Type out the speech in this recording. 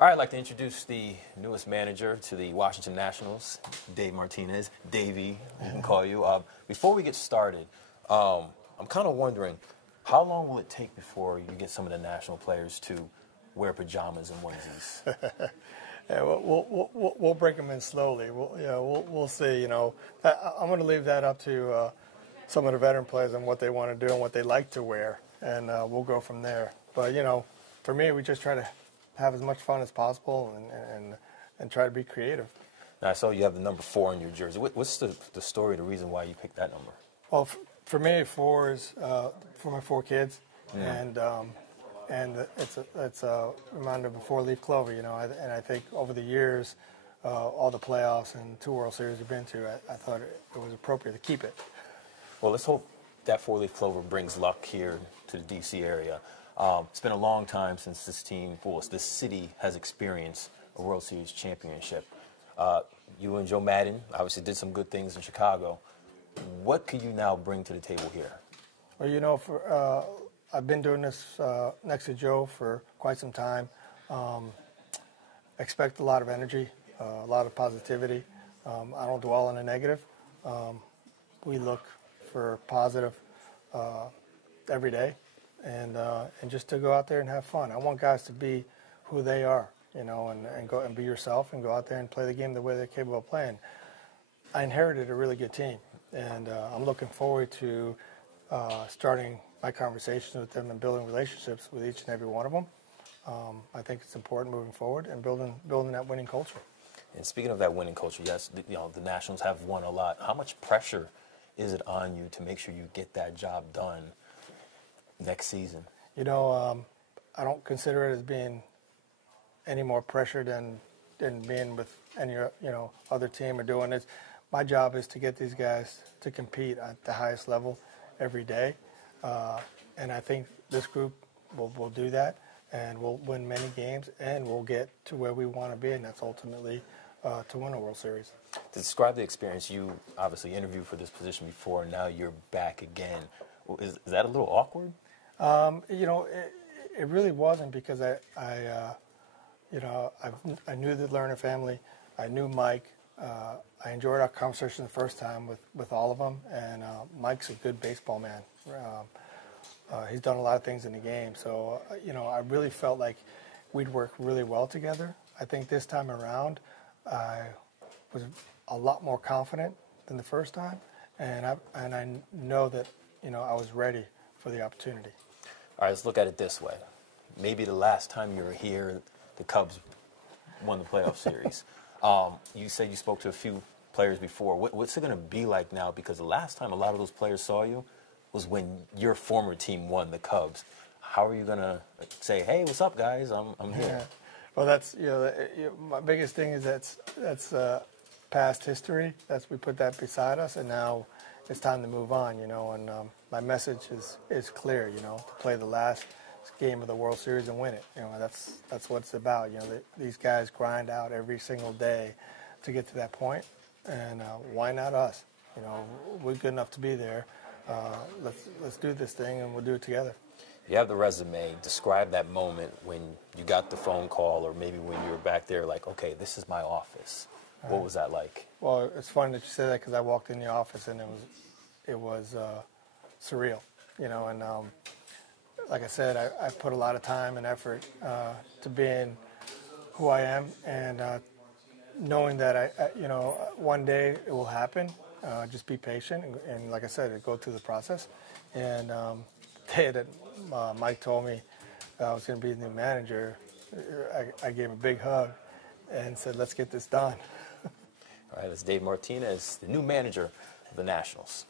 All right, I'd like to introduce the newest manager to the Washington Nationals, Dave Martinez. Davey, we can call you. Before we get started, I'm kind of wondering, how long will it take before you get some of the national players to wear pajamas and onesies? Yeah, we'll break them in slowly. We'll see. I'm going to leave that up to some of the veteran players and what they want to do and what they like to wear, and we'll go from there. But for me, we just try to have as much fun as possible and try to be creative. Now, I saw you have the number 4 in your jersey. What's the story, the reason why you picked that number? Well, for me, 4 is for my 4 kids, and it's a reminder of a 4-leaf clover. And I think over the years, all the playoffs and 2 World Series we've been to, I thought it was appropriate to keep it. Well, let's hope that 4-leaf clover brings luck here to the D.C. area. It's been a long time since this city has experienced a World Series championship. You and Joe Madden obviously did some good things in Chicago. What can you now bring to the table here? Well, I've been doing this next to Joe for quite some time. Expect a lot of energy, a lot of positivity. I don't dwell on the negative. We look for positive every day, and just to go out there and have fun. I want guys to be who they are, and go and be yourself and go out there and play the game the way they're capable of playing. I inherited a really good team, and I'm looking forward to starting my conversations with them and building relationships with each and every one of them. I think it's important moving forward and building that winning culture. And speaking of that winning culture, yes, the Nationals have won a lot. How much pressure is it on you to make sure you get that job done next season? I don't consider it as being any more pressure than being with any other team or doing this. My job is to get these guys to compete at the highest level every day, and I think this group will do that, and we'll win many games, and we'll get to where we want to be, and that's ultimately to win a World Series. To describe the experience, you obviously interviewed for this position before, and now you're back again. Is that a little awkward? It really wasn't, because I knew the Lerner family. I knew Mike. I enjoyed our conversation the first time with all of them, and Mike's a good baseball man. He's done a lot of things in the game, so I really felt like we'd work really well together. I think this time around, I was a lot more confident than the first time, and I know that I was ready for the opportunity. All right, let's look at it this way. Maybe the last time you were here, the Cubs won the playoff series. You said you spoke to a few players before. What's it going to be like now? Because the last time a lot of those players saw you was when your former team won, the Cubs. How are you going to say, hey, what's up, guys? I'm here. Yeah. Well, that's my biggest thing is that's past history. We put that beside us, and now it's time to move on. And my message is clear. To play the last game of the World Series and win it. That's what it's about. These guys grind out every single day to get to that point, and why not us? We're good enough to be there. Let's do this thing, and we'll do it together. You have the resume. Describe that moment when you got the phone call, or maybe when you were back there, like, okay, this is my office. What was that like? Well, it's funny that you say that, because I walked in the office and it was surreal, and like I said, I put a lot of time and effort to being who I am, and knowing that one day it will happen. Just be patient, and like I said, go through the process. And the day that Mike told me I was going to be the new manager, I gave him a big hug and said, let's get this done. All right, that's Dave Martinez, the new manager of the Nationals.